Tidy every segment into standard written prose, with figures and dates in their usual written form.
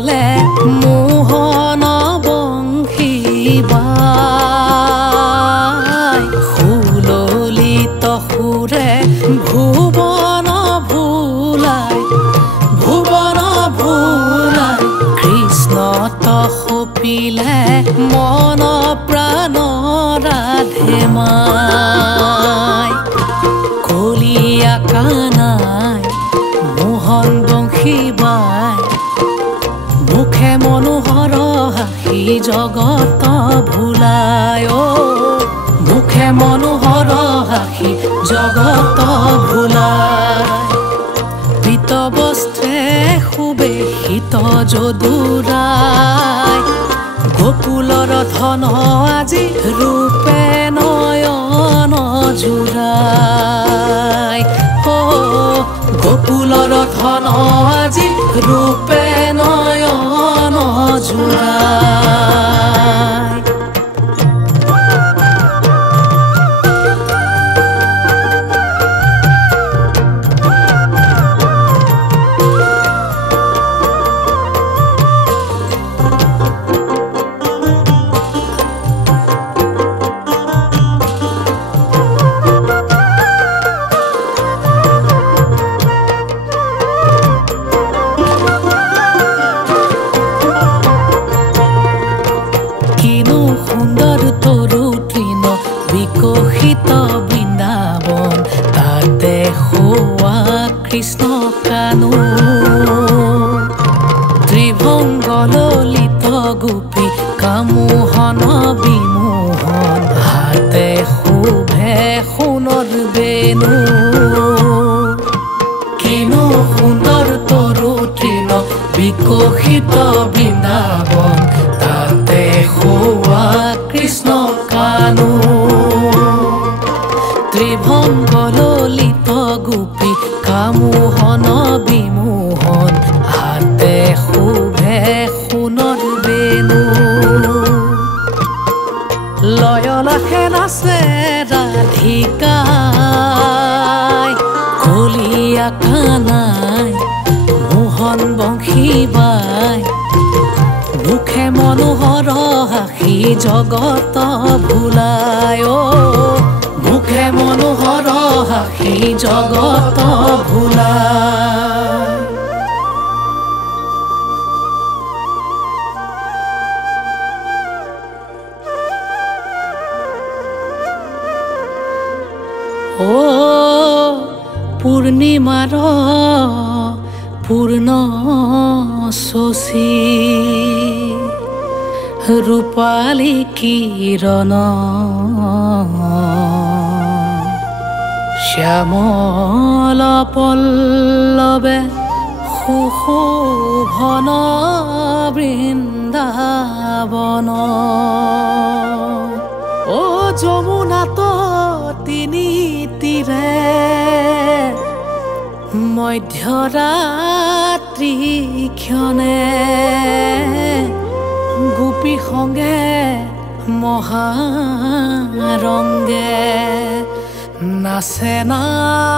বলে মোহন বংশী বাই সুললিত সুৰে ভুৱন ভুলাই কৃষ্ণত সপিলে মন প্ৰাণ ৰাধে মাই কলিয়া কানাই মোহন বংশী বাই মুখে মনোহৰ হাসি জগত ভুলাই মুখে মনোহৰ হাসি জগত ভুলাই পীত বস্ত্ৰে সুবেশিত যদুৰাই গোকুলৰ ধন আজি ৰূপে নয়ন জুৰাই গোকুলৰ ধন আজি ৰূপে নয়ন জুৰাই বিকশিত বৃন্দাবন তাতে হোৱা কৃষ্ণ কানু ত্ৰিভংগ ললিত গোপী কামোহন বিমোহন হাতে শোভে সোণৰ বেণু কিনো সুন্দৰ তৰু তৃণ বিকশিত বৃন্দাবন তাতে হোৱা কৃষ্ণ কানু ত্ৰিভংগ ললিত গোপী কামোহন বিমোহন হাতে শোভে সোণৰ বেণু লয়লাসে নাচে ৰাধিকাই কলিয়া কানাই মোহন বংশী বাই মুখে মনোহৰ হাসি জগত ভুলাই মুখে মনোহৰ হাসি জগত ভুলাই পূৰ্ণিমাৰ পূৰ্ণ শশী ৰূপালী কিৰণ শ্যামল পল্লৱে সুশোভন বৃন্দাবন যমুনাত তিনি তীৰে মধ্যৰাত্ৰি ক্ষণে গোপী সংগে মহাৰংগে নাচে নাৰায়ণে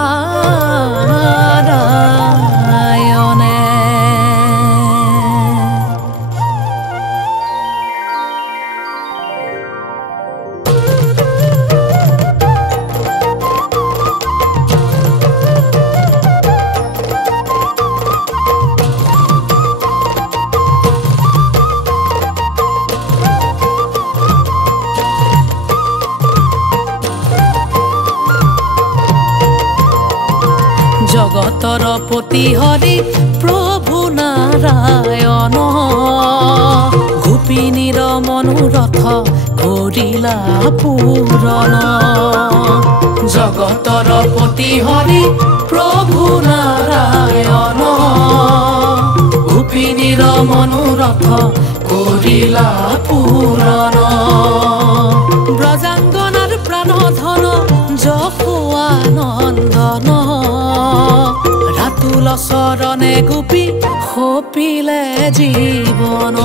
জগতৰ পতি হৰি প্ৰভু নাৰায়ণ গোপিনীৰ মনোৰথ কৰিলা পূৰণ জগতৰ পতি হৰি প্ৰভু নাৰায়ণ গোপিনীৰ মনোৰথ কৰিলা পূৰণ ব্ৰজাংগনাৰ প্ৰাণধন যশোৱা নন্দন ৰাতুল চৰণে গোপী সপিলে জীৱন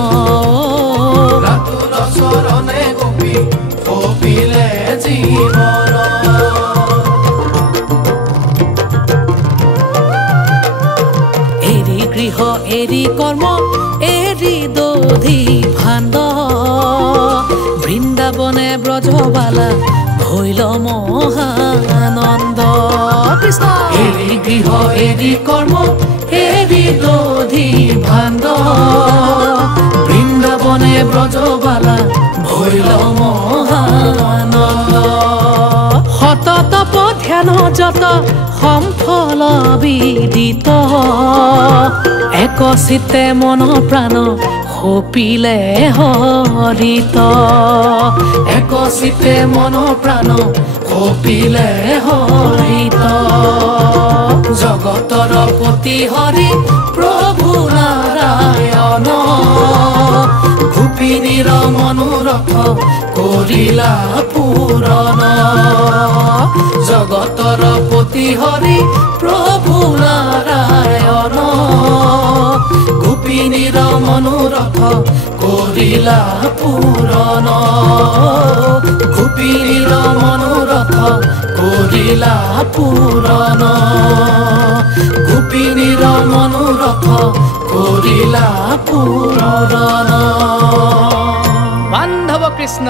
ৰাতুল চৰণে গোপী সপিলে জীৱন এৰি গৃহ এৰি কৰ্ম এৰি এৰি কৰ্ম এৰি দধি ভাণ্ড বৃন্দাবনে ব্ৰজবালা ভৈল মহানন্দ শততপ ধ্যান যত সম্ফল বিদিত একচিতে মন প্ৰাণ সপিলে হৰিত একচিতে মন প্ৰাণ সপিলে হৰিত জগতৰ পতি হৰি প্ৰভু নাৰায়ণ গোপিনীৰ মনোৰথ কৰিলা পূৰণ জগতৰ পতি হৰি প্ৰভু নাৰায়ণ গোপিনীৰ মনোৰথ কৰিলা পূৰণ গোপিনীৰ মনোৰথ কৰিলা পূৰণ গোপিনীৰ মনোৰথ কৰিলা পূৰণ বান্ধৱ কৃষ্ণ